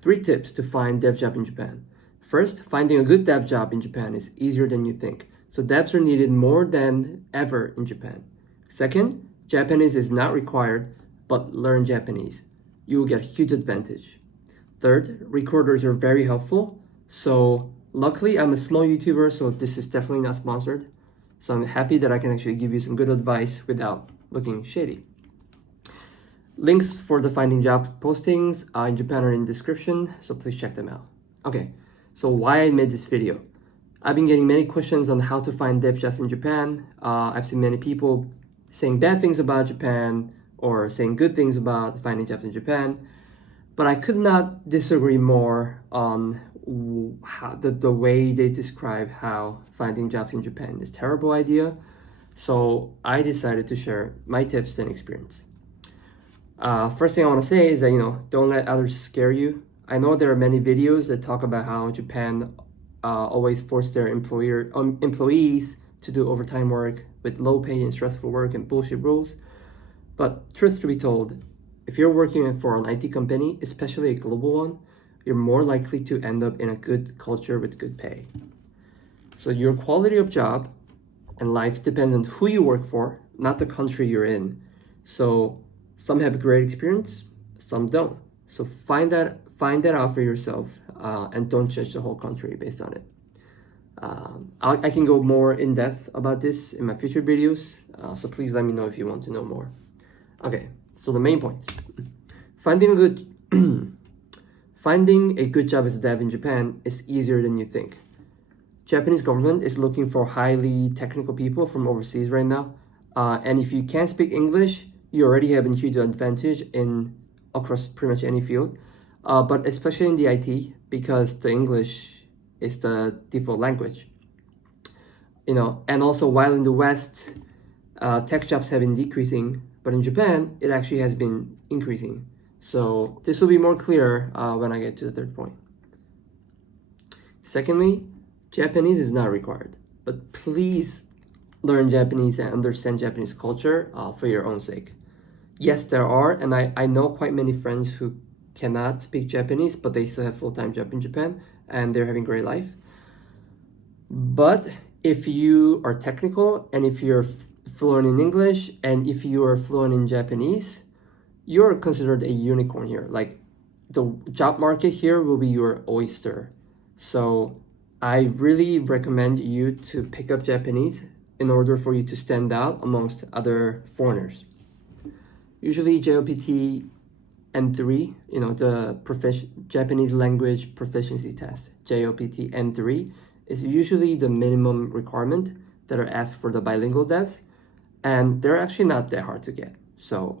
3 tips to find dev job in Japan. First, finding a good dev job in Japan is easier than you think. So devs are needed more than ever in Japan. Second, Japanese is not required, but learn Japanese. You will get a huge advantage. Third, recruiters are very helpful. So luckily I'm a small YouTuber, so this is definitely not sponsored. So I'm happy that I can actually give you some good advice without looking shady. Links for the finding job postings in Japan are in the description, so please check them out. Okay, so why I made this video. I've been getting many questions on how to find dev jobs in Japan. I've seen many people saying bad things about Japan or saying good things about finding jobs in Japan, but I could not disagree more on the way they describe how finding jobs in Japan is a terrible idea. So I decided to share my tips and experience. First thing I want to say is that, don't let others scare you. I know there are many videos that talk about how Japan always force their employees to do overtime work with low pay and stressful work and bullshit rules. But truth to be told, if you're working for an IT company, especially a global one, you're more likely to end up in a good culture with good pay. So your quality of job and life depends on who you work for, not the country you're in. So some have great experience, some don't. So find that out for yourself and don't judge the whole country based on it. I can go more in depth about this in my future videos, so please let me know if you want to know more. Okay, so the main points. Finding a good job as a dev in Japan is easier than you think. Japanese government is looking for highly technical people from overseas right now, and if you can't speak English, you already have a huge advantage across pretty much any field, but especially in the IT, because the English is the default language. And also while in the West, tech jobs have been decreasing, but in Japan, it actually has been increasing. So this will be more clear when I get to the third point. Secondly, Japanese is not required, but please learn Japanese and understand Japanese culture for your own sake. Yes, there are, and I know quite many friends who cannot speak Japanese, but they still have full-time job in Japan, and they're having a great life. But if you are technical, and if you're fluent in English, and if you are fluent in Japanese, you're considered a unicorn here. Like, the job market here will be your oyster. So I really recommend you to pick up Japanese in order for you to stand out amongst other foreigners. Usually JOPT M3, the Japanese language proficiency test, JOPT M3, is usually the minimum requirement that are asked for the bilingual devs, and they're actually not that hard to get. So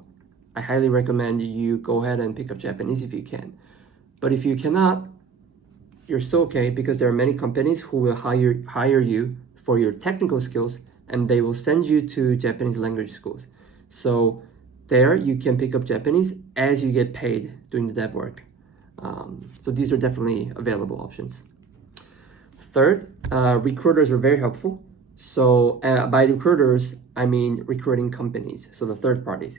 I highly recommend you go ahead and pick up Japanese if you can. But if you cannot, you're still okay, because there are many companies who will hire you for your technical skills, and they will send you to Japanese language schools. So there you can pick up Japanese as you get paid doing the dev work. So these are definitely available options. Third, recruiters are very helpful. So by recruiters, I mean recruiting companies, so the third parties.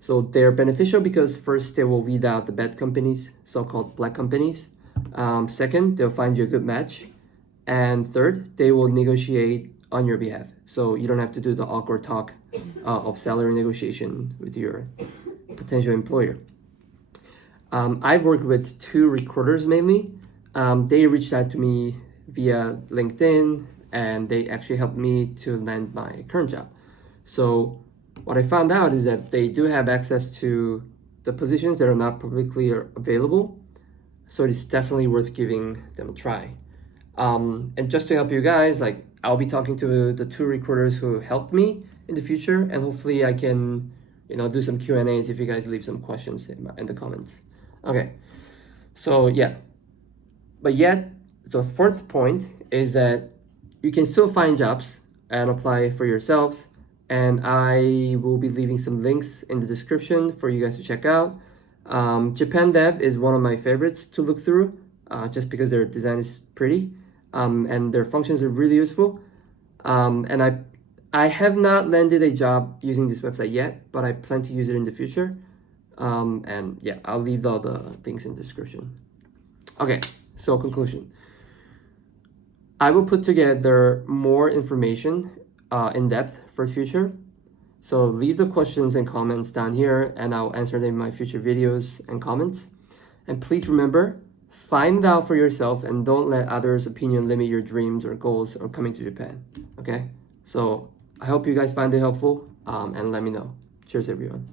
So they're beneficial because first, they will weed out the bad companies, so-called black companies. Second, they'll find you a good match. And third, they will negotiate on your behalf. So you don't have to do the awkward talk of salary negotiation with your potential employer. I've worked with 2 recruiters mainly. They reached out to me via LinkedIn, and they actually helped me to land my current job. So what I found out is that they do have access to the positions that are not publicly available. So it's definitely worth giving them a try. And just to help you guys, I'll be talking to the 2 recruiters who helped me in the future, and hopefully I can, do some Q&As if you guys leave some questions in the comments. Okay, so yeah. But yet, the fourth point is that you can still find jobs and apply for yourselves, and I will be leaving some links in the description for you guys to check out. Japan Dev is one of my favorites to look through, just because their design is pretty, and their functions are really useful. And I have not landed a job using this website yet, but I plan to use it in the future. And yeah, I'll leave all the links in the description. Okay, so conclusion. I will put together more information in depth for the future. So leave the questions and comments down here and I'll answer them in my future videos and comments. And please remember, find out for yourself and don't let others' opinion limit your dreams or goals of coming to Japan. Okay? So I hope you guys find it helpful and let me know. Cheers, everyone.